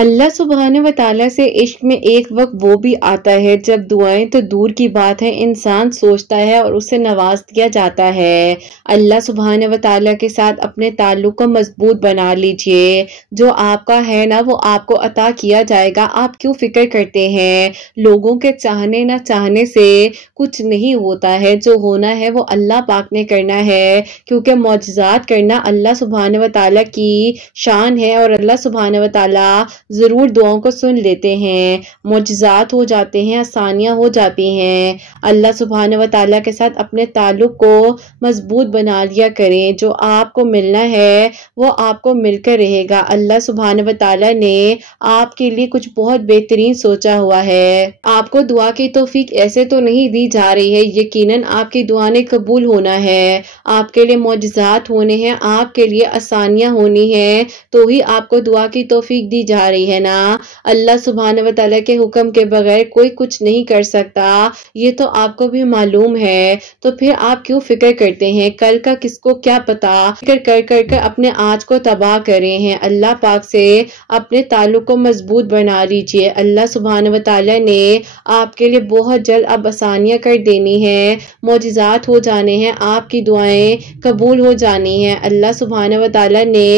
अल्लाह सुब्हानहू व तआला से इश्क में एक वक्त वो भी आता है जब दुआएं तो दूर की बात है, इंसान सोचता है और उसे नवाज दिया जाता है। अल्लाह सुब्हानहू व तआला के साथ अपने ताल्लुक को मजबूत बना लीजिए। जो आपका है ना वो आपको अता किया जाएगा। आप क्यों फिक्र करते हैं? लोगों के चाहने ना चाहने से कुछ नहीं होता है, जो होना है वो अल्लाह पाक ने करना है, क्योंकि मौजज़ात करना अल्लाह सुब्हानहू व तआला की शान है और अल्लाह सुब्हानहू व तआला जरूर दुआओं को सुन लेते हैं। मौजज़ात हो जाते हैं, आसानियां हो जाती हैं। अल्लाह सुब्हानहू व तआला के साथ अपने ताल्लुक को मजबूत बना लिया करें। जो आपको मिलना है वो आपको मिलकर रहेगा। अल्लाह सुब्हानहू व तआला ने आपके लिए कुछ बहुत बेहतरीन सोचा हुआ है। आपको दुआ की तौफीक ऐसे तो नहीं दी जा रही है, यकीनन आपकी दुआ ने कबूल होना है। आपके लिए मौजज़ात होने हैं, आपके लिए आसानियां होनी है, तो ही आपको दुआ की तौफीक दी जा रही है ना। अल्लाह सुब्हानहू व तआला के हुक्म के बगैर कोई कुछ नहीं कर सकता, ये तो आपको भी मालूम है। तो फिर आप क्यों फिक्र करते हैं? कल का किसको क्या पता। फिक्र कर कर कर अपने आज को तबाह कर रहे हैं। अल्लाह पाक से अपने ताल्लुक को मजबूत बना लीजिए। अल्लाह सुब्हानहू व तआला ने आपके लिए बहुत जल्द अब आसानियां कर देनी है, मौजज़ात हो जाने हैं, आपकी दुआएं कबूल हो जानी है। अल्लाह सुब्हानहू व तआला ने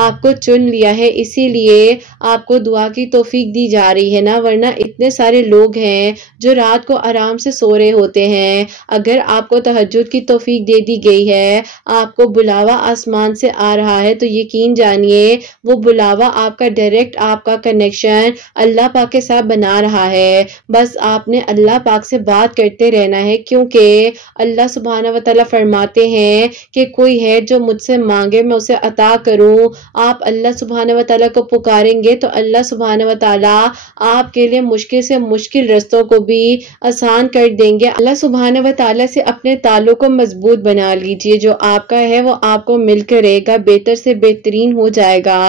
आपको चुन लिया है, इसीलिए आपको दुआ की तौफीक दी जा रही है ना, वरना इतने सारे लोग हैं जो रात को आराम से सो रहे होते हैं। अगर आपको तहज्जुद की तौफीक दे दी गई है, आपको बुलावा आसमान से आ रहा है, तो यकीन जानिए वो बुलावा आपका डायरेक्ट आपका कनेक्शन अल्लाह पाक के साथ बना रहा है। बस आपने अल्लाह पाक से बात करते रहना है, क्योंकि अल्लाह सुब्हानहू व तआला फरमाते हैं कि कोई है जो मुझसे मांगे मैं उसे अता करूं। आप अल्लाह सुब्हानहू व तआला को पुकारेंगे तो अल्लाह सुब्हानहू व तआला आपके लिए मुश्किल से मुश्किल रस्तों को भी आसान कर देंगे। अल्लाह सुब्हानहू व तआला से अपने ताल्लुक को मजबूत बना लीजिए। जो आपका है वो आपको मिलकर रहेगा, बेहतर से बेहतरीन हो जाएगा।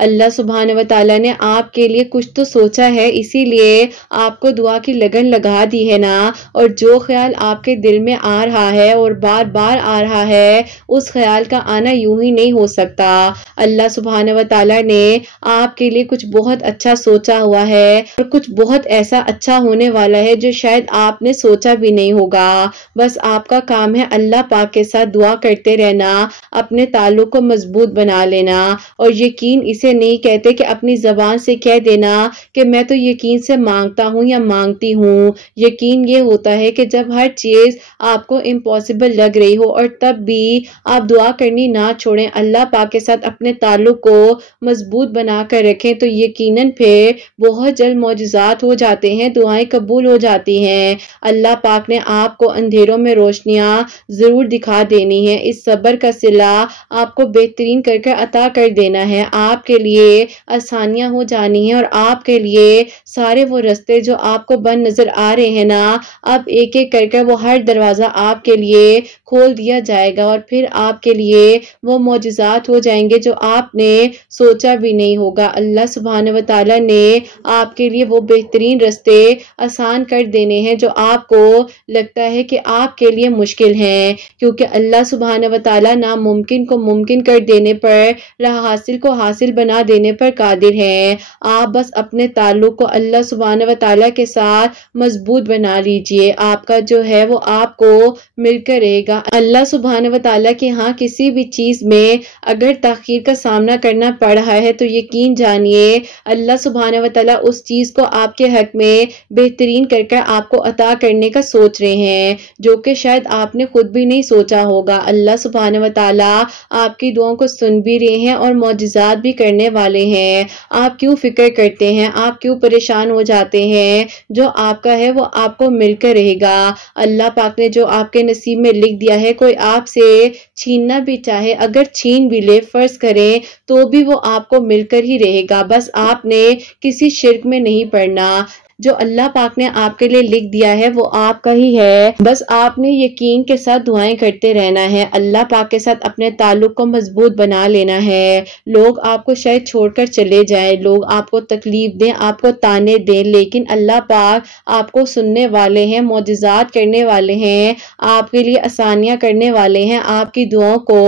अल्लाह सुब्हानहू व तआला ने आपके लिए कुछ तो सोचा है, इसीलिए आपको दुआ की लगन लगा दी है ना। और जो ख्याल आपके दिल में आ रहा है और बार बार आ रहा है, उस ख्याल का आना यूं ही नहीं हो सकता। अल्लाह सुब्हानहू व तआला ने आपके लिए कुछ बहुत अच्छा सोचा हुआ है और कुछ बहुत ऐसा अच्छा होने वाला है जो शायद आपने सोचा भी नहीं होगा। बस आपका काम है अल्लाह पाक के साथ दुआ करते रहना, अपने ताल्लुक को मजबूत बना लेना। और यकीन इसे नहीं कहते कि अपनी जबान से कह देना कि मैं तो यकीन से मांगता हूँ या मांगती हूँ। यकीन ये होता है कि जब हर चीज आपको इम्पॉसिबल लग रही हो और तब भी आप दुआ करनी ना छोड़ें, अल्लाह पाक के साथ अपने ताल्लुक को मजबूत बना कर रखें, तो यकीनन फिर बहुत जल्द मौजज़ात हो जाते हैं, दुआएं कबूल हो जाती हैं। अल्लाह पाक ने आपको अंधेरों में रोशनियां जरूर दिखा देनी है। इस सब्र का सिला आपको बेहतरीन करके अता कर देना है। आपके लिए आसानियां हो जानी है और आपके लिए सारे वो रास्ते जो आपको बंद नजर आ रहे हैं ना, अब एक एक करके वो हर दरवाजा आपके लिए खोल दिया जाएगा और फिर आपके लिए वो मौजज़ात हो जाएंगे जो आपने सोचा भी नहीं होगा। अल्लाह सुब्हानहू व तआला ने आपके लिए वो बेहतरीन रास्ते आसान कर देने हैं जो आपको लगता है कि आपके लिए मुश्किल हैं, क्योंकि अल्लाह सुब्हानहू व तआला नामुमकिन को मुमकिन कर देने पर, राह हासिल को हासिल बना देने पर कादिर हैं। आप बस अपने ताल्लुक को अल्लाह सुब्हानहू व तआला के साथ मजबूत बना लीजिए। आपका जो है वो आपको मिलकर रहेगा। अल्लाह सुब्हानहू व तआला के यहाँ किसी भी चीज में अगर ताखीर का सामना करना पड़ रहा है, तो यकीन जानिए अल्लाह सुब्हानहू व तआला उस चीज को आपके हक में बेहतरीन करके आपको अता करने का सोच रहे हैं, जो कि शायद आपने खुद भी नहीं सोचा होगा। अल्लाह सुब्हानहू व तआला आपकी दुआओं को सुन भी रहे हैं और मौजज़ात भी करने वाले हैं। आप क्यों फिक्र करते हैं? आप क्यों परेशान हो जाते हैं? जो आपका है वो आपको मिलकर रहेगा। अल्लाह पाक ने जो आपके नसीब में लिख दिया है, कोई आपसे छीनना भी चाहे, अगर छीन भी ले फर्ज करें, तो भी वो आपको मिलकर ही रहेगा। बस आपने किसी शिर्क में नहीं पड़ना। जो अल्लाह पाक ने आपके लिए लिख दिया है वो आपका ही है। बस आपने यकीन के साथ दुआएं करते रहना है, अल्लाह पाक के साथ अपने ताल्लुक को मजबूत बना लेना है। लोग आपको शायद छोड़कर चले जाएं, लोग आपको तकलीफ दें, आपको ताने दें, लेकिन अल्लाह पाक आपको सुनने वाले हैं, मौजिज़ात करने वाले हैं, आपके लिए आसानियां करने वाले हैं, आपकी दुआओं को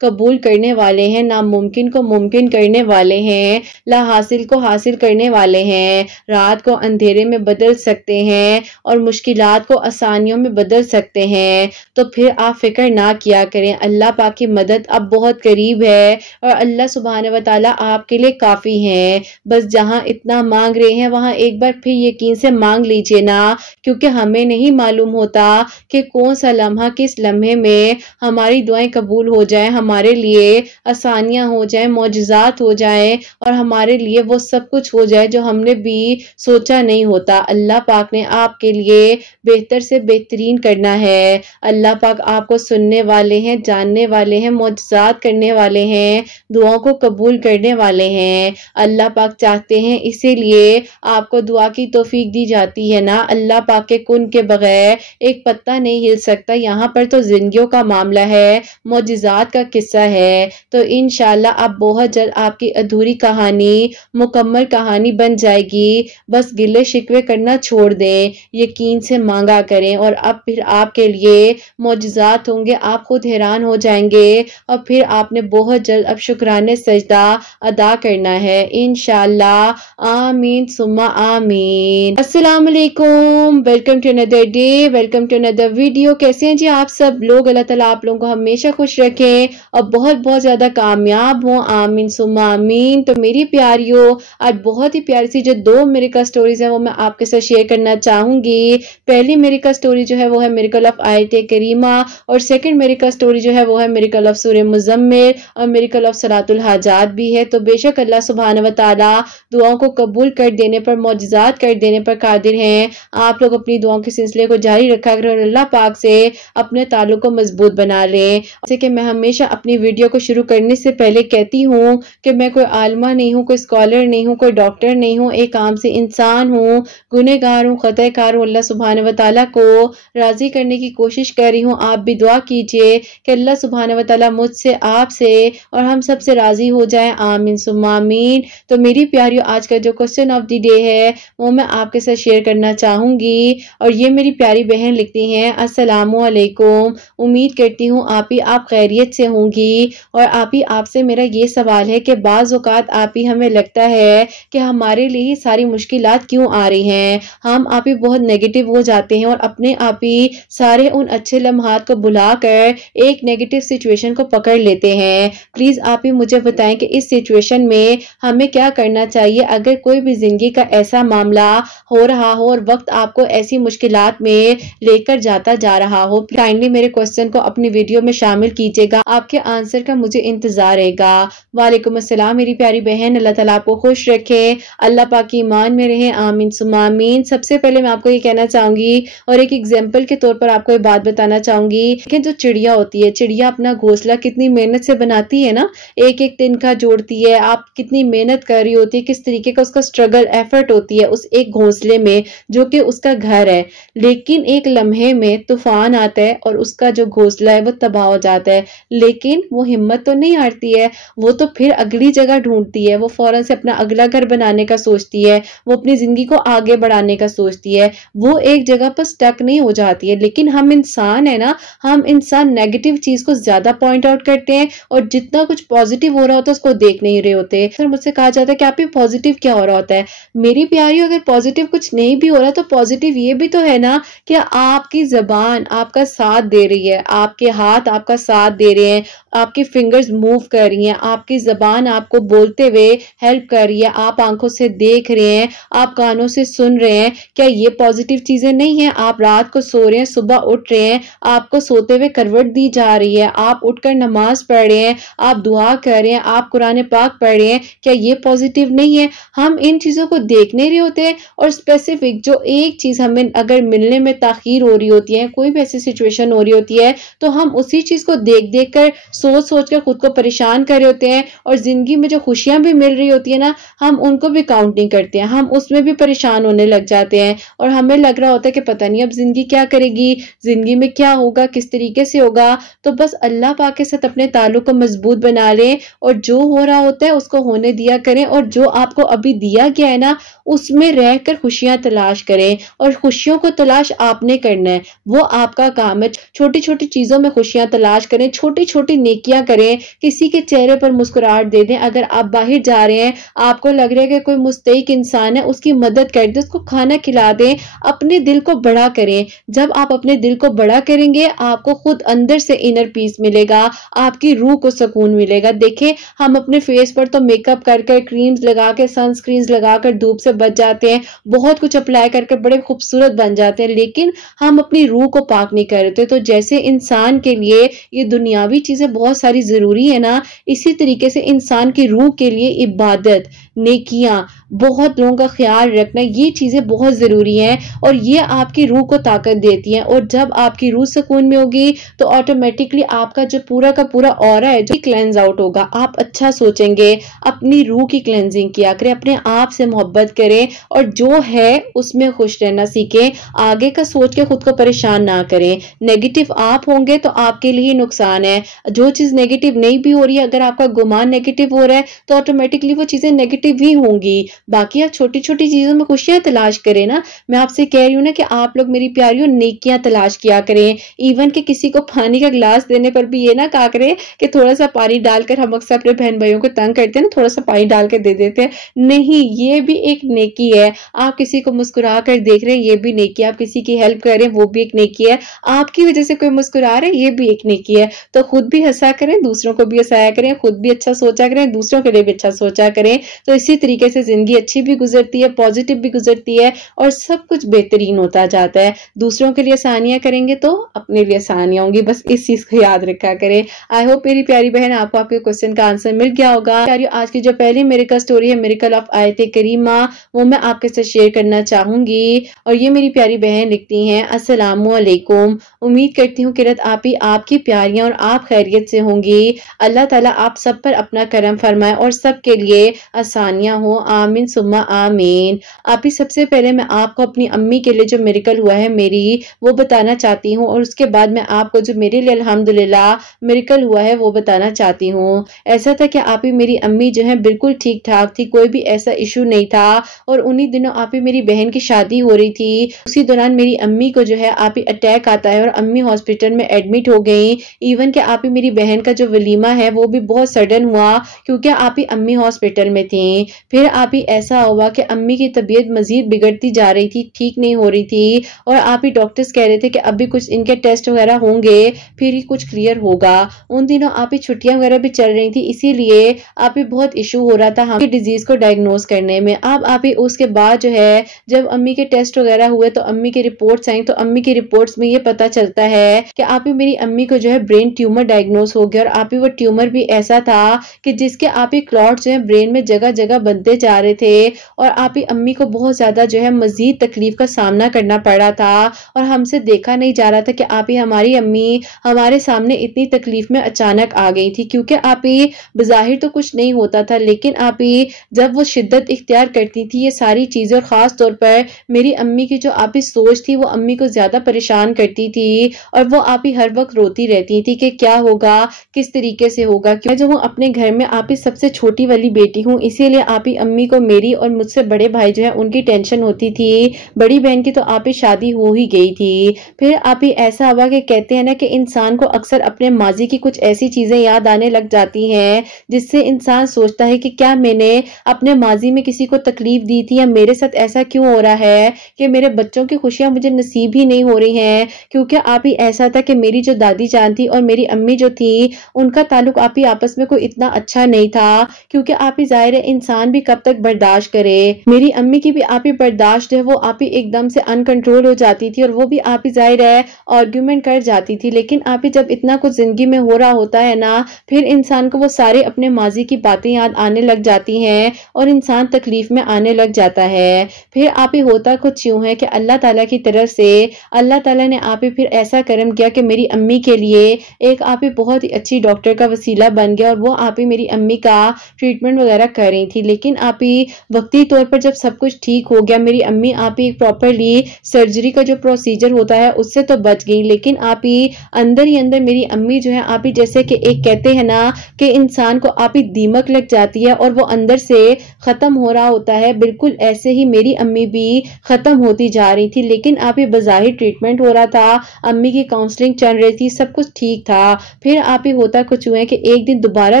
कबूल करने वाले हैं, नामुमकिन को मुमकिन करने वाले हैं, ला हासिल को हासिल करने वाले हैं, रात को अंधेरे में बदल सकते हैं और मुश्किलात को आसानियों में बदल सकते हैं। तो फिर आप फिक्र ना किया करें, अल्लाह पाक की मदद अब बहुत करीब है और अल्लाह सुब्हान व तआला आपके लिए काफ़ी हैं। बस जहाँ इतना मांग रहे हैं वहाँ एक बार फिर यकीन से मांग लीजिए ना, क्योंकि हमें नहीं मालूम होता कि कौन सा लम्हा किस लम्हे में हमारी दुआएं कबूल हो जाए, हमारे लिए आसानियां हो जाए, मौजिज़ात हो जाए और हमारे लिए वो सब कुछ हो जाए जो हमने भी सोचा नहीं होता। अल्लाह पाक ने आपके लिए बेहतर से बेहतरीन करना है। अल्लाह पाक आपको सुनने वाले हैं, जानने वाले हैं, मौजिज़ात करने वाले हैं, दुआओं को कबूल करने वाले हैं। अल्लाह पाक चाहते हैं, इसीलिए आपको दुआ की तौफीक दी जाती है ना। अल्लाह पाक के कुन के बगैर एक पत्ता नहीं हिल सकता। यहाँ पर तो जिंदगियों का मामला है, मौजिज़ात का किस्सा है। तो इंशाल्लाह अब बहुत जल्द आपकी अधूरी कहानी मुकम्मल कहानी बन जाएगी। बस गिले शिकवे करना छोड़ दें, यकीन से मांगा करें और अब फिर आपके लिए मौजिज़ात होंगे, आप खुद हैरान हो जाएंगे और फिर आपने बहुत जल्द अब शुक्राने सजदा अदा करना है इंशाल्लाह। आमीन सुम्मा आमीन। अस्सलाम वालेकुम, welcome to another day, welcome to another video. कैसे हैं जी आप सब लोग? अल्लाह ताला आप लोगों को हमेशा खुश रखें और बहुत बहुत ज्यादा कामयाब हों, आमीन सुम्मा आमीन। तो मेरी प्यारियों, आज बहुत ही प्यारी सी जो 2 मिरेकल स्टोरीज हैं वो मैं आपके साथ शेयर करना चाहूंगी। पहली मिरेकल स्टोरी जो है वो है मिरेकल ऑफ आयत करीमा और सेकंड मिरेकल स्टोरी जो है वो है मिरेकल ऑफ सूरह मुज़म्मिल और मिरेकल ऑफ सलातुल हाजात भी है। तो बेशक अल्लाह सुब्हान व तआला दुआओं को कबूल कर देने पर, मौजिज़ात कर देने पर कादिर हैं। आप लोग अपनी दुआओं के सिलसिले को जारी रखा करें और अल्लाह पाक से अपने ताल्लुक को मजबूत बना लें। जैसे कि मैं हमेशा अपनी वीडियो को शुरू करने से पहले कहती हूँ कि मैं कोई आलिमा नहीं हूँ, कोई स्कॉलर नहीं हूँ, कोई डॉक्टर नहीं हूँ, एक आम से इंसान हूँ, गुनहगार हूँ, खताकार हूँ। अल्लाह सुब्हान व तआला को राजी करने की कोशिश कर रही हूँ। आप भी दुआ कीजिए कि अल्लाह सुब्हान व तआला मुझसे, आपसे और हम सब से राजी हो जाए, आमीन सुम्मा आमीन। तो मेरी प्यारियों, आज का जो क्वेश्चन ऑफ द डे है वो मैं आपके साथ शेयर करना चाहूंगी और ये मेरी प्यारी बहन लिखती हैं, अस्सलामु अलैकुम, उम्मीद करती हूँ आप खैरियत से होंगी और आपसे मेरा ये सवाल है कि बाज़ औक़ात हमें लगता है कि हमारे लिए सारी मुश्किलात क्यों आ रही हैं, हम बहुत नेगेटिव हो जाते हैं और अपने सारे उन अच्छे लम्हात को भुलाकर एक नेगेटिव सिचुएशन को पकड़ लेते हैं। प्लीज आप ही मुझे बताएं कि इस सिचुएशन में हमें क्या करना चाहिए अगर कोई भी जिंदगी का ऐसा मामला हो रहा हो और वक्त आपको ऐसी मुश्किलात में लेकर जाता जा रहा हो। काइंडली मेरे क्वेश्चन को अपनी वीडियो में शामिल कीजिएगा, आपके आंसर का मुझे इंतजार रहेगा। वालेकुम अस्सलाम मेरी प्यारी बहन, अल्लाह ताला आपको खुश रखे, अल्लाह पाक की ईमान में रहे, आमीन सुम्मा आमीन। सबसे पहले मैं आपको ये कहना चाहूंगी और एक एग्जाम्पल के तौर पर आपको ये बात बताना चाहूंगी कि जो चिड़िया होती है, चिड़िया अपना घोंसला कितनी मेहनत से बनाती है ना, एक एक तिनका जोड़ती है, आप कितनी मेहनत कर रही होती है, किस तरीके का उसका स्ट्रगल एफर्ट होती है उस एक घोंसले में जो कि उसका घर है। लेकिन एक लम्हे में तूफान आता है और उसका जो घोंसला है वो तबाह हो जाता है, लेकिन वो हिम्मत तो नहीं हारती है, वो तो फिर अगली जगह ढूंढती है, वो फौरन से अपना अगला घर बनाने का सोचती है, वो अपनी जिंदगी को आगे बढ़ाने का सोचती है, वो एक जगह पर स्टक नहीं हो जाती है। लेकिन हम इंसान है ना, हम इंसान नेगेटिव चीज को ज्यादा पॉइंट आउट करते हैं और जितना कुछ पॉजिटिव हो रहा होता है उसको देख नहीं रहे होते। फिर मुझसे कहा जाता है कि आप ही पॉजिटिव क्या हो रहा होता है। मेरी प्यारी, अगर पॉजिटिव कुछ नहीं भी हो रहा तो पॉजिटिव ये भी तो है ना कि आपकी जबान आपका साथ दे रही है, आपके हाथ आपका साथ दे रहे हैं, आपकी फिंगर्स मूव कर रही हैं, आपकी जबान आपको बोलते हुए हेल्प कर रही है, आप आंखों से देख रहे हैं, आप कानों से सुन रहे हैं। क्या ये पॉजिटिव चीजें नहीं है? आप रात को सो रहे हैं, सुबह उठ रहे हैं, आपको सोते हुए करवट दी जा रही है, आप उठकर नमाज पढ़ रहे हैं, आप दुआ कर रहे हैं, आप कुरान पाक पढ़ रहे हैं, क्या ये पॉजिटिव नहीं है? हम इन चीजों को देख नहीं रहे होते हैं और स्पेसिफिक जो एक चीज हमें अगर मिलने में ताखीर हो रही होती है, कोई भी ऐसी सिचुएशन हो रही होती है, तो हम उसी चीज को देख देख कर सोच सोच कर खुद को परेशान कर रहे होते हैं और जिंदगी में जो खुशियां भी मिल रही होती है ना, हम उनको भी काउंट नहीं करते हैं, हम उसमें भी परेशान परेशान होने लग जाते हैं और हमें लग रहा होता है कि पता नहीं अब जिंदगी क्या करेगी, जिंदगी में क्या होगा, किस तरीके से होगा। तो बस अल्लाह पाक के साथ अपने ताल्लुक को मजबूत बना लें और जो हो रहा होता है उसको होने दिया करें और जो आपको अभी दिया गया है ना उसमें रहकर खुशियां तलाश करें और खुशियों को तलाश आपने करना है, वो आपका काम है। छोटी छोटी चीजों में खुशियां तलाश करें, छोटी छोटी नेकियां करें, किसी के चेहरे पर मुस्कुराहट दे दें। अगर आप बाहर जा रहे हैं, आपको लग रहा है कि कोई मुस्तहिक इंसान है, उसकी मदद कर दें, उसको खाना खिला दें, अपने दिल को बड़ा करें। जब आप अपने दिल को बड़ा करेंगे आपको खुद अंदर से इनर पीस मिलेगा, आपकी रूह को सुकून मिलेगा। देखें हम अपने फेस पर तो मेकअप करके, क्रीम्स लगा के, सनस्क्रीन्स लगाकर धूप से बच जाते हैं, बहुत कुछ अप्लाई करके बड़े खूबसूरत बन जाते हैं, लेकिन हम अपनी रूह को पाक नहीं करते। तो जैसे इंसान के लिए ये दुनियावी चीजें बहुत सारी जरूरी है ना, इसी तरीके से इंसान की रूह के लिए इबादत, नेकियां, बहुत लोगों का ख्याल रखना, ये चीजें बहुत जरूरी हैं और ये आपकी रूह को ताकत देती हैं। और जब आपकी रूह सुकून में होगी तो ऑटोमेटिकली आपका जो पूरा का पूरा ऑरा है जो क्लेंज आउट होगा। आप अच्छा सोचेंगे, अपनी रूह की क्लेंजिंग किया करें, अपने आप से मोहब्बत करें और जो है उसमें खुश रहना सीखें। आगे का सोच के खुद को परेशान ना करें। नेगेटिव आप होंगे तो आपके लिए नुकसान है। जो चीज नेगेटिव नहीं भी हो रही है, अगर आपका गुमान नेगेटिव हो रहा है तो ऑटोमेटिकली वो चीजें नेगेटिव ही होंगी। बाकी आप छोटी छोटी चीजों में खुशियां तलाश करें ना। मैं आपसे कह रही हूँ ना कि आप लोग मेरी प्यारियों नेकियां तलाश किया करें। इवन कि किसी को पानी का ग्लास देने पर भी ये ना कहा करें कि थोड़ा सा पानी डालकर, हम अक्सर अपने बहन भाइयों को तंग करते हैं ना, थोड़ा सा पानी डाल के दे देते हैं, नहीं, ये भी एक नेकी है। आप किसी को मुस्कुरा कर देख रहे हैं, ये भी नेकी है। आप किसी की हेल्प कर रहे हैं, वो भी एक नेकी है। आपकी वजह से कोई मुस्कुरा रहा है, ये भी एक नेकी है। तो खुद भी हंसा करें, दूसरों को भी हंसाया करें, खुद भी अच्छा सोचा करें, दूसरों के लिए भी अच्छा सोचा करें। तो इसी तरीके से जिंदगी अच्छी भी गुजरती है, पॉजिटिव भी गुजरती है और सब कुछ बेहतरीन होता जाता है। दूसरों के लिए आसानियां करेंगे तो अपने लिए आसानियां होंगी, बस इस चीज को याद रखा करें। आई होप मेरी प्यारी बहन आपको आपके क्वेश्चन का आंसर मिल गया होगा। प्यारी, आज की जो पहली मिरेकल स्टोरी है, मिरेकल ऑफ आयत करीमा, वो मैं आपके साथ शेयर करना चाहूंगी। और ये मेरी प्यारी बहन लिखती हैं, अस्सलामु अलैकुम। उम्मीद करती हूँ किरत आप ही, आपकी प्यारियां और आप खैरियत से होंगी। अल्लाह ताला आप सब पर अपना करम फरमाए और सबके लिए आसानियां हो, आमीन सुम्मा आमीन। आप ही, सबसे पहले मैं आपको अपनी अम्मी के लिए जो मिरेकल हुआ है मेरी, वो बताना चाहती हूँ और उसके बाद मैं आपको जो मेरे लिए अल्हम्दुलिल्लाह मिरेकल हुआ है वो बताना चाहती हूँ। ऐसा था कि आप ही मेरी अम्मी जो है बिल्कुल ठीक ठाक थी, कोई भी ऐसा इशू नहीं था। और उन्हीं दिनों आप ही मेरी बहन की शादी हो रही थी, उसी दौरान मेरी अम्मी को जो है आप ही अटैक आता है और अम्मी हॉस्पिटल में एडमिट हो गई। इवन कि आप ही मेरी बहन का जो वलीमा है वो भी बहुत सडन हुआ क्योंकि आप ही अम्मी हॉस्पिटल में थी। फिर आप ही ऐसा हुआ कि अम्मी की तबीयत मजीद बिगड़ती जा रही थी, ठीक नहीं हो रही थी और आप ही डॉक्टर्स कह रहे थे कि अभी कुछ इनके टेस्ट वगैरह होंगे फिर ही कुछ क्लियर होगा। उन दिनों आप ही छुट्टियां वगैरह भी चल रही थी, इसीलिए आप ही बहुत इशू हो रहा था हमें डिजीज को डायग्नोज करने में। अब आप ही उसके बाद जो है जब अम्मी के टेस्ट वगैरह हुए तो अम्मी की रिपोर्ट्स आई, तो अम्मी की रिपोर्ट्स में ये पता चलता है कि आप ही मेरी अम्मी को जो है ब्रेन ट्यूमर डायग्नोज हो गया और आप ही वो ट्यूमर भी ऐसा था कि जिसके आप ही क्लॉट जो है ब्रेन में जगह जगह बनते जा रहे थे और आप ही अम्मी को बहुत ज्यादा जो है मजीद तकलीफ का सामना करना पड़ा था और हमसे देखा नहीं जा रहा था कि आप ही हमारी अम्मी हमारे सामने इतनी तकलीफ में अचानक आ गई थी। क्योंकि आप ही बज़ाहिर तो कुछ नहीं होता था, लेकिन आप ही जब वो शिद्दत इख्तियार करती थी ये सारी चीजें, और खास तौर पर मेरी अम्मी की जो आप ही सोच थी वो अम्मी को ज्यादा परेशान करती थी और वो आप ही हर वक्त रोती रहती थी कि क्या होगा, किस तरीके से होगा। मैं जो हूँ अपने घर में आप ही सबसे छोटी वाली बेटी हूँ, इसीलिए आप ही अम्मी को मेरी और मुझसे बड़े भाई जो है उनकी टेंशन होती थी। बड़ी बहन की तो आप ही शादी हो ही गई थी। फिर आप ही ऐसा हुआ कि कहते हैं ना कि इंसान को अक्सर अपने माजी की कुछ ऐसी चीजें याद आने लग जाती हैं जिससे इंसान सोचता है कि क्या मैंने अपने माजी में किसी को तकलीफ दी थी या मेरे साथ ऐसा क्यों हो रहा है कि मेरे बच्चों की खुशियां मुझे नसीब ही नहीं हो रही हैं। क्योंकि आप ही ऐसा था कि मेरी जो दादी जान थी और मेरी अम्मी जो थी उनका ताल्लुक आप ही आपस में कोई इतना अच्छा नहीं था। क्योंकि आप ही जाहिर है इंसान भी कब तक बर्दाश्त करे, मेरी अम्मी की भी आप ही बर्दाश्त है वो आप ही एकदम से अनकंट्रोल हो जाती थी और वो भी आप ही जाहिर है आर्ग्यूमेंट कर जाती थी। लेकिन आप ही जब इतना कुछ जिंदगी में हो रहा होता है ना, फिर इंसान को वो सारे अपने माजी की बातें याद आने लग जाती हैं और इंसान तकलीफ में आने लग जाता है। फिर आप ही होता कुछ यूं है कि अल्लाह ताला की तरफ से अल्लाह ताला ने आप ही फिर ऐसा कर्म किया कि मेरी अम्मी के लिए एक आप ही बहुत ही अच्छी डॉक्टर का वसीला बन गया और वो आप ही मेरी अम्मी का ट्रीटमेंट वगैरह कर रही रही थी, लेकिन आप ही वक्ती तौर पर जब सब कुछ ठीक हो गया, मेरी अम्मी आप ही प्रॉपरली सर्जरी का जो प्रोसीजर होता है उससे तो बच गई, लेकिन आप ही अंदर मेरी अम्मी जो है आप ही जैसे कि एक कहते हैं ना कि इंसान को आप ही दीमक लग जाती है और वो अंदर से खत्म हो रहा होता है, बिल्कुल ऐसे ही मेरी अम्मी भी खत्म होती जा रही थी। लेकिन आप ही बज़ाहिर ट्रीटमेंट हो रहा था, अम्मी की काउंसलिंग चल रही थी, सब कुछ ठीक था। फिर आप ही होता कुछ हुआ है कि एक दिन दोबारा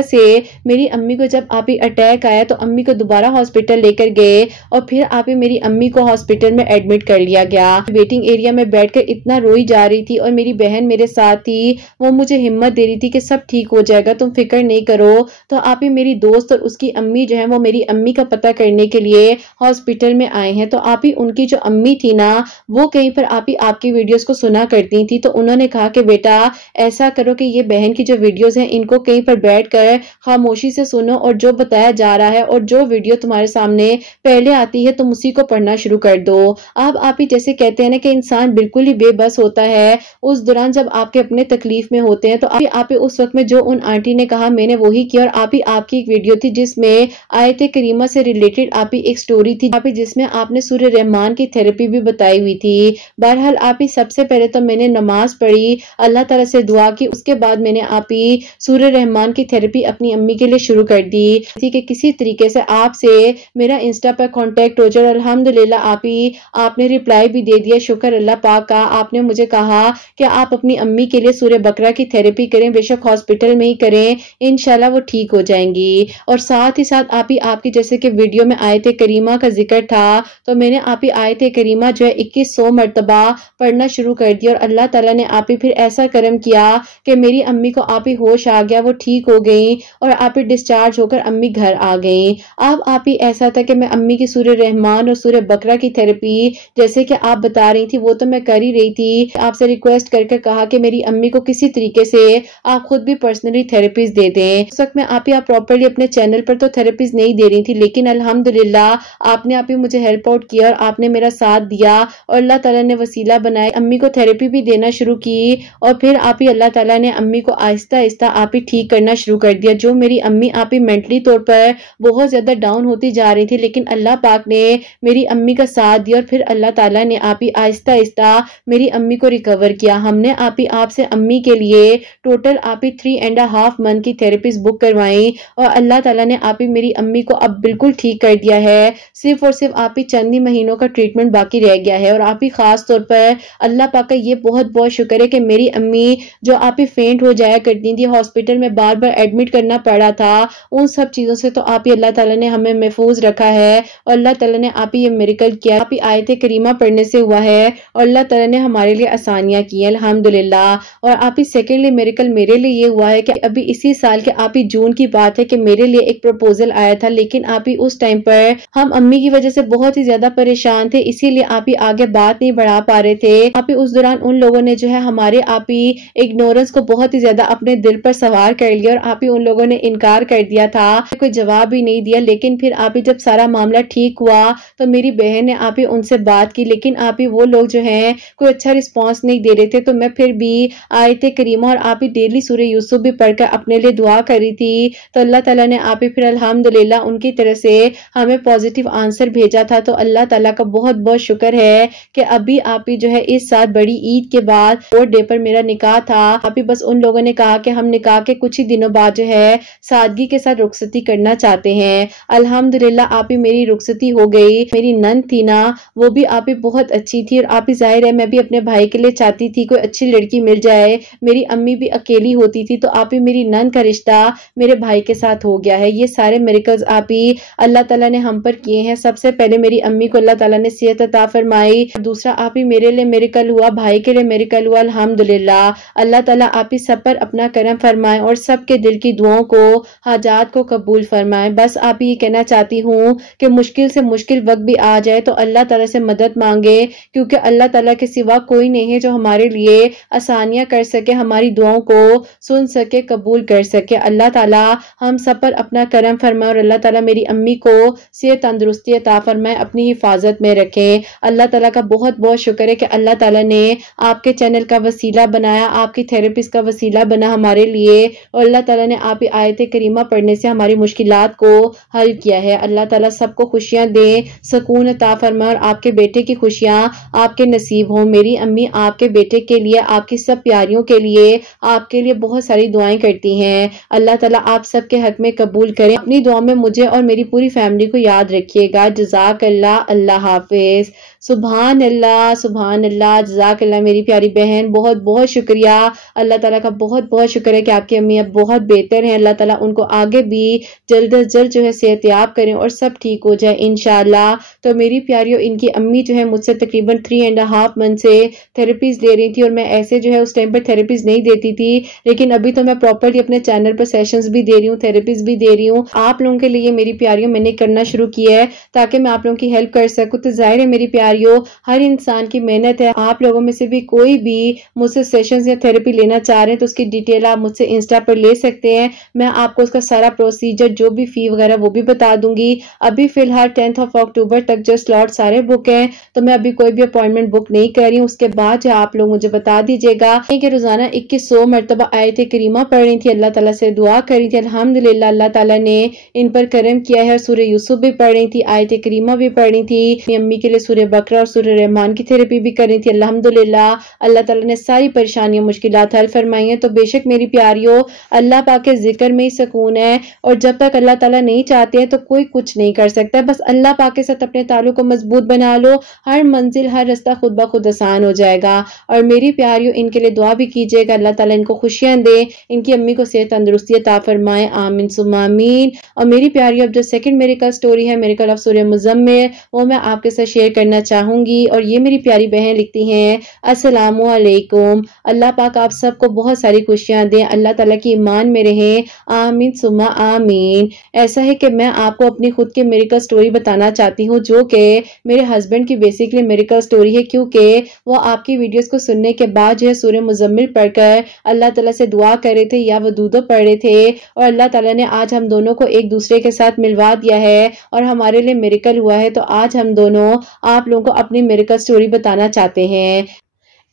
से मेरी अम्मी को जब आप ही अटैक आया तो अम्मी को दोबारा हॉस्पिटल लेकर गए और फिर आप ही मेरी अम्मी को हॉस्पिटल में एडमिट कर लिया गया। वेटिंग एरिया में बैठकर इतना रोई जा रही थी और मेरी बहन मेरे साथ थी, वो मुझे हिम्मत दे रही थी कि सब ठीक हो जाएगा, तुम फिक्र नहीं करो। तो आप ही मेरी दोस्त और उसकी अम्मी जो है वो मेरी अम्मी का पता करने के लिए हॉस्पिटल में आए हैं। तो आप ही उनकी जो अम्मी थी ना वो कहीं पर आप ही आपकी वीडियोस को सुना करती थी, तो उन्होंने कहा कि बेटा ऐसा करो कि ये बहन की जो वीडियोस हैं इनको कहीं पर बैठकर खामोशी से सुनो और जो बताया जा रहा है और जो वीडियो तुम्हारे सामने पहले आती है तुम उसी को पढ़ना शुरू कर दो। अब आप ही जैसे कहते हैं ना कि इंसान बिल्कुल ही बेबस होता है उस दौरान जब आपके अपने तकलीफ में होते हैं, तो आप ही उस वक्त में जो उन आंटी ने कहा मैंने वही किया। और आप ही आपकी एक वीडियो थी जिसमें आयत करीमा से रिलेटेड आप ही एक स्टोरी थी, आप ही जिसमें आपने सूर्य रहमान की थेरेपी भी बताई हुई थी। बहरहाल आप ही सबसे पहले तो मैंने नमाज पढ़ी, अल्लाह ताला से दुआ की, उसके बाद मैंने आप ही सूर्य रहमान की थेरेपी अपनी अम्मी के लिए शुरू कर दी थी कि किसी तरीके से आपसे मेरा इंस्टा पर कांटेक्ट हो जाए। अल्हम्दुलिल्लाह आप ही आपने रिप्लाई भी दे दिया, शुक्र अल्लाह पाक का। आपने मुझे कहा कि आप अपनी अम्मी के लिए सूर्य बकरा की थेरेपी करें, बेशक हॉस्पिटल में ही करें, इंशाल्लाह वो ठीक हो जाएंगी। और साथ ही साथ आप ही आपकी जैसे कि वीडियो में आयत करीमा का जिक्र था तो मैंने आप ही आयत करीमा जो है 2100 मरतबा पढ़ना शुरू कर दिया और अल्लाह ताला ने आप ही फिर ऐसा करम किया कि मेरी अम्मी को आप ही होश आ गया, वो ठीक हो गई और आप ही डिस्चार्ज होकर अम्मी घर आ गई। अब आप ही ऐसा था कि मैं अम्मी की सूर्य रहमान और सूर्य बकरा की थेरेपी जैसे कि आप बता रही थी वो तो मैं कर ही रही थी, आपसे रिक्वेस्ट करके कहा कि मेरी अम्मी को किसी तरीके से आप खुद भी पर्सनली थेरेपीज दे दें। उस वक्त में आप ही प्रॉपरली अपने चैनल पर तो थेरेपीज नहीं दे रही थी, लेकिन अल्हम्दुलिल्लाह आपने आप ही मुझे हेल्प आउट किया और आपने मेरा साथ दिया और अल्लाह ताला ने वसीला बनाया, अम्मी को थेरेपी भी देना शुरू की और फिर आप ही अल्लाह ताला ने अम्मी को आहिस्ता आहिस्ता आप ही ठीक करना शुरू कर दिया। जो मेरी अम्मी आप ही मेंटली तौर पर बहुत ज्यादा डाउन होती जा रही थी, लेकिन अल्लाह पाक ने मेरी अम्मी का साथ दिया और फिर अल्लाह ताला ने आप ही आहिस्ता आहिस्ता मेरी अम्मी को रिकवर किया। हमने आप ही आपसे अम्मी के लिए टोटल आप ही 3.5 मंथ की थेरेपीज बुक करवाई और अल्लाह ताला ने आप ही मेरी अम्मी को अब बिल्कुल ठीक कर दिया है। सिर्फ और सिर्फ आप ही चंद ही महीनों का ट्रीटमेंट बाकी रह गया है और आप ही खास तौर पर अल्लाह पाक का ये बहुत बहुत शुक्र है कि मेरी अम्मी जो आप ही फेंट हो जाया करती थी, हॉस्पिटल में बार बार एडमिट करना पड़ा था, उन सब चीजों से तो आप ही अल्लाह ताला ने हमें महफूज रखा है और अल्लाह ताला ने आप ही ये मिरेकल किया। आप ही आयत करीमा पढ़ने से हुआ है और अल्लाह ताला ने हमारे लिए आसानियां की है अल्हम्दुलिल्लाह। और आप ही सेकेंडली मिरेकल मेरे लिए ये हुआ है कि अभी इसी साल के आप ही जून की बात है कि मेरे लिए एक प्रपोजल आया था, लेकिन आप ही उस टाइम पर हम अम्मी की वजह से बहुत ही ज्यादा परेशान थे, इसीलिए आप ही आगे बात नहीं बढ़ा पा रहे थे। आप ही उस दौरान उन लोगों ने जो है हमारे आप ही इग्नोरेंस को बहुत ही ज्यादा अपने दिल पर सवार कर लिया और आप ही उन लोगों ने इनकार कर दिया था, कोई जवाब भी नहीं दिया। लेकिन फिर आप ही जब सारा मामला ठीक हुआ तो मेरी बहन ने आप ही उनसे बात की, लेकिन आप ही वो लोग जो है कोई अच्छा रिस्पॉन्स नहीं दे रहे थे। तो मैं फिर भी आयत करीमा और आप ही डेली सूरह यूसुफ भी पढ़कर अपने लिए दुआ करी थी, तो अल्लाह ताला ने आप ही फिर अल्हम्दुलिल्लाह उनकी तरफ से हमें पॉजिटिव आंसर भेजा था। तो अल्लाह ताला का बहुत बहुत शुक्र है कि अभी आप ही जो है इस साल बड़ी ईद के बाद 4 डे पर मेरा निकाह था। आप ही बस उन लोगों ने कहा कि हम निकाह के कुछ ही दिनों बाद जो है सादगी के साथ रुखसती करना चाहते हैं। अल्हम्दुलिल्लाह आप ही मेरी रुखसती हो गई। मेरी नंद थी ना वो भी आप ही बहुत अच्छी थी और आप ही जाहिर है मैं भी अपने भाई के लिए चाहती थी कोई अच्छी लड़की मिल जाए, मेरी अम्मी भी अकेली होती थी, तो आप ही मेरी नंद का रिश्ता मेरे भाई के साथ हो गया है। ये सारे मिरेकल्स आप ही अल्लाह ताला ने हम पर किए हैं। सबसे पहले मेरी अम्मी को अल्लाह ताला ने सेहत अता फरमाई, दूसरा आप ही मेरे लिए मिरेकल हुआ, भाई के लिए मिरेकल हुआ। अल्हम्दुलिल्लाह अल्लाह ताला आप ही सब पर अपना करम फरमाए और सबके दिल की दुआओं को हाजात को कबूल फरमाए। बस आप ही कहना चाहती हूँ कि मुश्किल से मुश्किल वक्त भी आ जाए तो अल्लाह ताला से मदद मांगे, क्योंकि अल्लाह ताला के सिवा कोई नहीं है जो हमारे लिए आसानियां कर सके, हमारी दुआओं को सुन सके, कबूल कर सके। अल्लाह ताला हम सब पर अपना करम फरमाए और अल्लाह ताला मेरी अम्मी को सेहत तंदुरुस्ती अता फरमाए, अपनी हिफाजत में रखे। अल्लाह ताला का बहुत बहुत शुक्र है कि अल्लाह ताला ने आपके चैनल का वसीला बनाया, आपकी थेरेपिस्ट का वसीला बना हमारे लिए और अल्लाह ताला ने आप आयत करीमा पढ़ने से हमारी मुश्किलात को हल किया है। अल्लाह ताला सबको खुशियां दे, सुकून अता फरमाए और आपके बेटे की खुशियां आपके नसीब हो। मेरी अम्मी आपके बेटे के लिए, आपकी सब प्यारियों के लिए, आपके लिए बहुत सारी दुआएं करती हैं। अल्लाह ताला आप सबके हक में कबूल करें। अपनी दुआ में मुझे और मेरी पूरी फैमिली को याद रखिएगा। जज़ाकल्लाह, अल्लाह हाफिज। सुभान अल्लाह, सुभान अल्लाह, जज़ाकल्लाह मेरी प्यारी बहन, बहुत बहुत शुक्रिया। अल्लाह ताला का बहुत बहुत शुक्र है कि आपकी अम्मी अब बहुत बेहतर हैं। अल्लाह ताला उनको आगे भी जल्द अज जल्द जो है सेहतयाब करें और सब ठीक हो जाए इंशाअल्लाह। तो मेरी प्यारियों, इनकी अम्मी जो है मुझसे तकरीबन 3.5 मंथ से थेरेपीज ले रही थी और मैं ऐसे जो है उस टाइम पर थेरेपीज नहीं देती थी, लेकिन अभी तो मैं प्रॉपरली अपने चैनल पर सेशंस भी दे रही हूँ, थेरेपीज भी दे रही हूँ। आप लोगों के लिए मेरी प्यारियों मैंने करना शुरू किया है ताकि मैं आप लोगों की हेल्प कर सकूँ। तो जाहिर है मेरी प्यारियों, हर इंसान की मेहनत है। आप लोगों में से भी कोई भी मुझसे सेशंस या थेरेपी लेना चाह रहे हैं तो उसकी डिटेल आप मुझसे इंस्टा पर ले सकते हैं। मैं आपको उसका सारा प्रोसीजर, जो भी फी वगैरह वो भी बता दूंगी। अभी फिलहाल 10 अक्टूबर तक जो स्लॉट सारे बुक हैं, तो मैं अभी कोई भी अपॉइंटमेंट बुक नहीं कर रही हूँ। उसके बाद जो आप लोग मुझे बता दीजिएगा कि रोजाना 2100 मरतबा आयत करीमा पढ़ रही थी, अल्लाह ताला से दुआ कर रही थी। अल्हम्दुलिल्लाह अल्लाह ताला ने इन पर करम किया है। सूरह यूसुफ भी पढ़ रही थी, आयत करीमा भी पढ़ रही थी। अपनी अम्मी के लिए सूरह बकरा और सूरह रहमान की थेरेपी भी कर रही थी। अल्हम्दुलिल्लाह अल्लाह ताला ने सारी परेशानियां, मुश्किलात हल फरमाई हैं। तो बेशक मेरी प्यारियों, अल्लाह पाक के जिक्र में ही सुकून है और जब तक अल्लाह ताला नहीं चाहते हैं तो कोई कुछ नहीं कर सकता। बस अल्लाह पाक के साथ अपने ताल्लुक को मजबूत बना लो, हर मंजिल, हर रास्ता खुद ब खुद आसान हो जाएगा। और मेरी प्यारियों, इनके लिए दुआ भी कीजिएगा, अल्लाह ताला इनको खुशियां दे, इनकी अम्मी को सेहत तंदुरुस्ती अता फरमाए, आमीन सुम्मा आमीन। और मेरी प्यारियों, अब जो सेकंड मेरिकल स्टोरी है, मेरिकल ऑफ सूरह मुज़म्मिल, वो मैं आपके साथ शेयर करना चाहूंगी। और ये मेरी प्यारी बहन लिखती हैं, अस्सलामु अलैकुम, अल्लाह पाक आप सबको बहुत सारी खुशियां दें, अल्लाह ताला की ईमान में रहें, आमीन सुम्मा आमीन। ऐसा है कि मैं आपको अपनी खुद की मेरिकल स्टोरी बताना चाहती हूँ, जो कि मेरे हस्बैंड की बेसिकली मेरिकल स्टोरी है, क्योंकि वो आपकी वीडियोस को सुनने के बाद जो है सूरह मुज़म्मिल पढ़कर अल्लाह ताला से दुआ कर रहे थे या वदूदो पढ़ रहे थे, और अल्लाह ताला ने आज हम दोनों को एक दूसरे के साथ मिलवा दिया है और हमारे लिए मेरिकल हुआ है। तो आज हम दोनों आप लोगों को अपनी मेरिकल स्टोरी बताना चाहते हैं।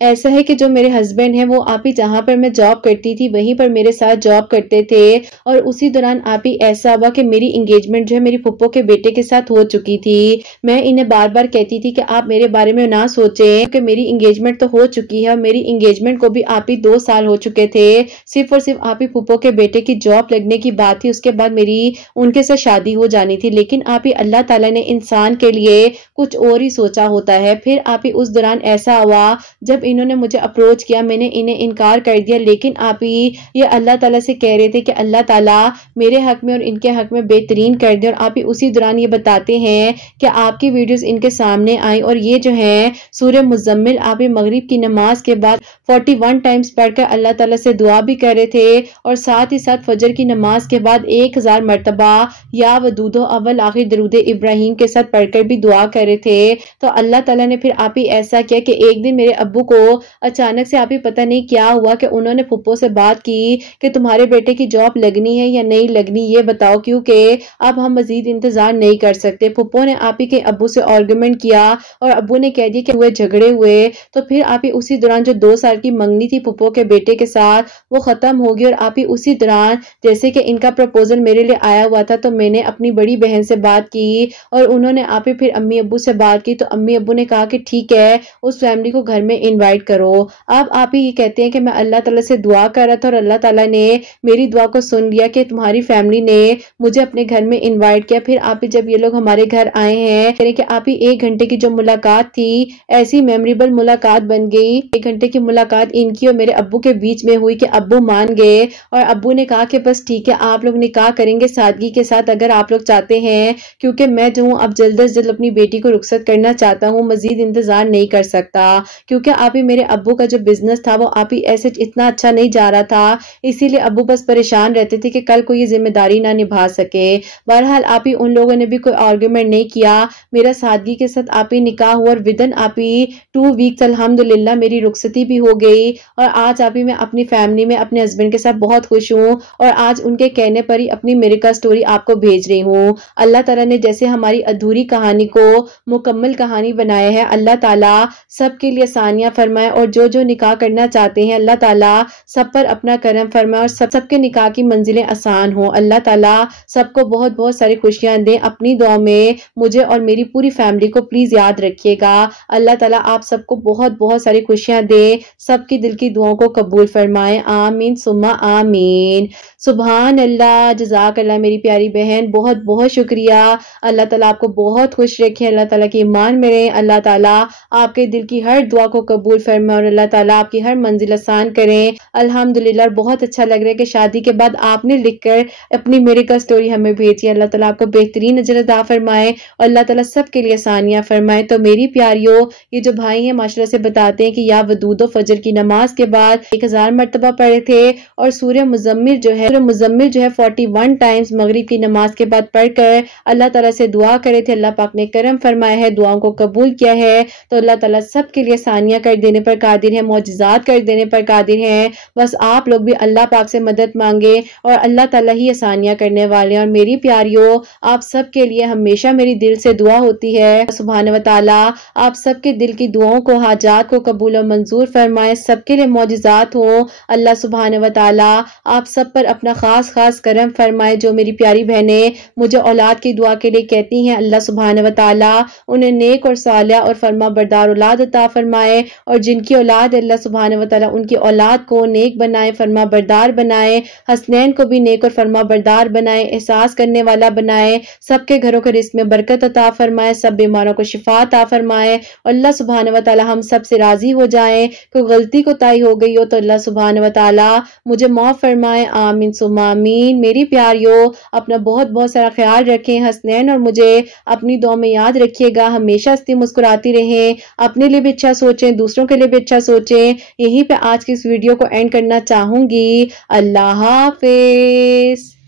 ऐसा है कि जो मेरे हस्बैंड हैं, वो आप ही जहाँ पर मैं जॉब करती थी वहीं पर मेरे साथ जॉब करते थे, और उसी दौरान आप ही ऐसा हुआ कि मेरी एंगेजमेंट जो है मेरी फुप्पो के बेटे के साथ हो चुकी थी। मैं इन्हें बार बार कहती थी कि आप मेरे बारे में ना सोचें कि मेरी एंगेजमेंट तो हो चुकी है, और मेरी एंगेजमेंट को भी आप ही 2 साल हो चुके थे। सिर्फ और सिर्फ आप ही फुप्पो के बेटे की जॉब लगने की बात थी, उसके बाद मेरी उनके साथ शादी हो जानी थी। लेकिन आप ही अल्लाह ताला ने इंसान के लिए कुछ और ही सोचा होता है। फिर आप ही उस दौरान ऐसा हुआ, जब इन्होंने मुझे अप्रोच किया, मैंने इन्हें इनकार कर दिया, लेकिन आप ही ये अल्लाह ताला से कह रहे थे कि अल्लाह ताला मेरे हक में और इनके हक में बेहतरीन कर दे। और आप ही उसी दौरान ये बताते हैं कि आपकी वीडियोस इनके सामने आई, और ये जो है सूरह मुज़म्मिल आप ही मगरिब की नमाज के बाद 41 टाइम्स पढ़कर अल्लाह ताला से दुआ भी कर रहे थे, और साथ ही साथ फजर की नमाज के बाद 1000 मरतबा या वदूदो अव्वल आखिर दरूद इब्राहिम के साथ पढ़कर भी दुआ कर रहे थे। तो अल्लाह ताला ने फिर आप ही ऐसा किया कि एक दिन मेरे अब्बू को अचानक से आप ही पता नहीं क्या हुआ कि उन्होंने फुप्पो से बात की कि तुम्हारे बेटे की जॉब लगनी है या नहीं लगनी, ये बताओ, क्योंकि अब हम मजीद इंतजार नहीं कर सकते। फुप्पो ने आप ही के अब्बू से आर्गुमेंट किया और अब्बू ने कह दिया कि हुए झगड़े हुए। तो फिर आप ही उसी दौरान जो 2 साल की मंगनी थी फुप्पो के बेटे के साथ, वो खत्म हो गई। और आप ही उसी दौरान जैसे कि इनका प्रपोजल मेरे लिए आया हुआ था, तो मैंने अपनी बड़ी बहन से बात की और उन्होंने आप ही फिर अम्मी अब्बू से बात की। तो अम्मी अब्बू ने कहा कि ठीक है, उस फैमिली को घर में इनवाइट करो। अब आप ही ये कहते हैं कि मैं अल्लाह ताला से दुआ कर रहा था और अल्लाह ताला ने मेरी दुआ को सुन लिया कि तुम्हारी फैमिली ने मुझे अपने घर में इनवाइट किया। फिर आप ही जब ये लोग हमारे घर आए हैं, यानी कि आप ही 1 घंटे की जो मुलाकात थी, ऐसी मेमोरेबल मुलाकात बन गई। 1 घंटे की मुलाकात इनकी और मेरे अब्बू के बीच में हुई कि अब्बू मान गए और अब्बू ने कहा कि बस ठीक है, आप लोग निकाह करेंगे सादगी के साथ अगर आप लोग चाहते हैं, क्योंकि मैं जो हूँ अब जल्द से जल्द अपनी बेटी को रुखसत करना चाहता हूँ, मजीद इंतजार नहीं कर सकता। क्योंकि आप ही मेरे अब्बू का जो बिजनेस था वो आप ही ऐसे इतना अच्छा नहीं जा रहा था, इसीलिए अब्बू बस परेशान रहते थे कि कल को ये जिम्मेदारी ना निभा सके। बहरहाल आप ही उन लोगों ने भी कोई आर्गुमेंट नहीं किया, मेरा सादगी के साथ आप ही निकाह हुआ और विदन आप ही 2 वीक्स अल्हम्दुलिल्लाह मेरी रुखसती भी हो गई। और आज आप ही मैं अपनी फैमिली में अपने हस्बैंड के साथ बहुत खुश हूँ और आज उनके कहने पर ही अपनी मेरिकल स्टोरी आपको भेज रही हूँ। अल्लाह ताला ने जैसे हमारी अधूरी कहानी को मुकम्मल कहानी बनाया है, अल्लाह ताला सबके लिए आसानियां फरमाए और जो जो निकाह करना चाहते हैं अल्लाह ताला सब पर अपना करम फरमाए और सबके निकाह की मंजिलें आसान हो। अल्लाह ताला सबको बहुत बहुत सारी खुशियां दे। अपनी दुआ में मुझे और मेरी पूरी फैमिली को प्लीज याद रखिएगा। अल्लाह ताला आप सबको बहुत बहुत सारी खुशियां दे, सबकी दिल की दुआओं को कबूल फरमाए। आमीन सुम्मा आमीन। सुभान अल्लाह, जज़ाक अल्लाह मेरी प्यारी बहन, बहुत बहुत शुक्रिया। अल्लाह ताला आपको बहुत खुश रखे, अल्लाह ताला की ईमान में रहे, अल्लाह ताला आपके दिल की हर दुआ को कबूल फरमाए और अल्लाह ताला आपकी हर मंजिल आसान करें। अल्हम्दुलिल्लाह, बहुत अच्छा लग रहा है कि शादी के बाद आपने लिखकर अपनी मेडिकल स्टोरी हमें भेजी। अल्लाह ताला आपको बेहतरीन अजर अता फरमाए और अल्लाह ताला सबके लिए आसानियां फरमाए। तो मेरी प्यारियों, ये जो भाई हैं माशाल्लाह से बताते हैं कि या वदूदो फजर की नमाज के बाद 1000 मरतबा पढ़े थे और सूर्य मुजम्मिल जो है 41 टाइम्स मगरिब की नमाज के बाद पढ़कर अल्लाह ताला से दुआ करे थे। अल्लाह पाक ने करम फरमाया है, दुआओं को कबूल किया है। तो अल्लाह ताला सबके लिए आसानियां कर देने पर कादिर है, मौजिज़ात कर देने पर कादिर है। बस आप लोग भी अल्लाह पाक से मदद मांगे और अल्लाह ताला ही आसानियां करने वाले हैं। और मेरी प्यारियों, आप सबके लिए हमेशा मेरी दिल से दुआ होती है, सुभान व तआला आप सबके दिल की दुआओं को, हाजात को कबूल और मंजूर फरमाए, सबके लिए मौजिज़ात हो। अल्लाह सुभान व तआला आप सब पर अपना खास खास करम फरमाए। जो मेरी प्यारी बहनें मुझे औलाद की दुआ के लिए कहती हैं, अल्लाह सुभान व तआला उन्हें नेक और सालिहा और फरमा बरदार औलाद अता फरमाए और जिनकी औलाद अल्लाह सुभान व तआला उनकी औलाद को नेक बनाए, फरमा बरदार बनाए, हसनैन को भी नेक और फरमा बरदार बनाए, एहसास करने वाला बनाए, सबके घरों के रिस्क में बरकत अता फरमाए, सब बीमारों को शिफा अता फरमाए। अल्लाह सुभान व तआला हम सब से राजी हो जाए। कोई गलती कोताही हो गई हो तो अल्लाह सुभान व तआला मुझे माफ फरमाए। आमीन सुम्मा आमीन। मेरी प्यारियों, अपना बहुत बहुत सारा ख्याल रखें। हसनैन और मुझे अपनी दुआ में याद रखिएगा। हमेशा हंसती मुस्कुराती रहें, अपने लिए भी अच्छा सोचें, दूसरों के लिए भी अच्छा सोचें। यहीं पे आज की इस वीडियो को एंड करना चाहूंगी। अल्लाह हाफिज।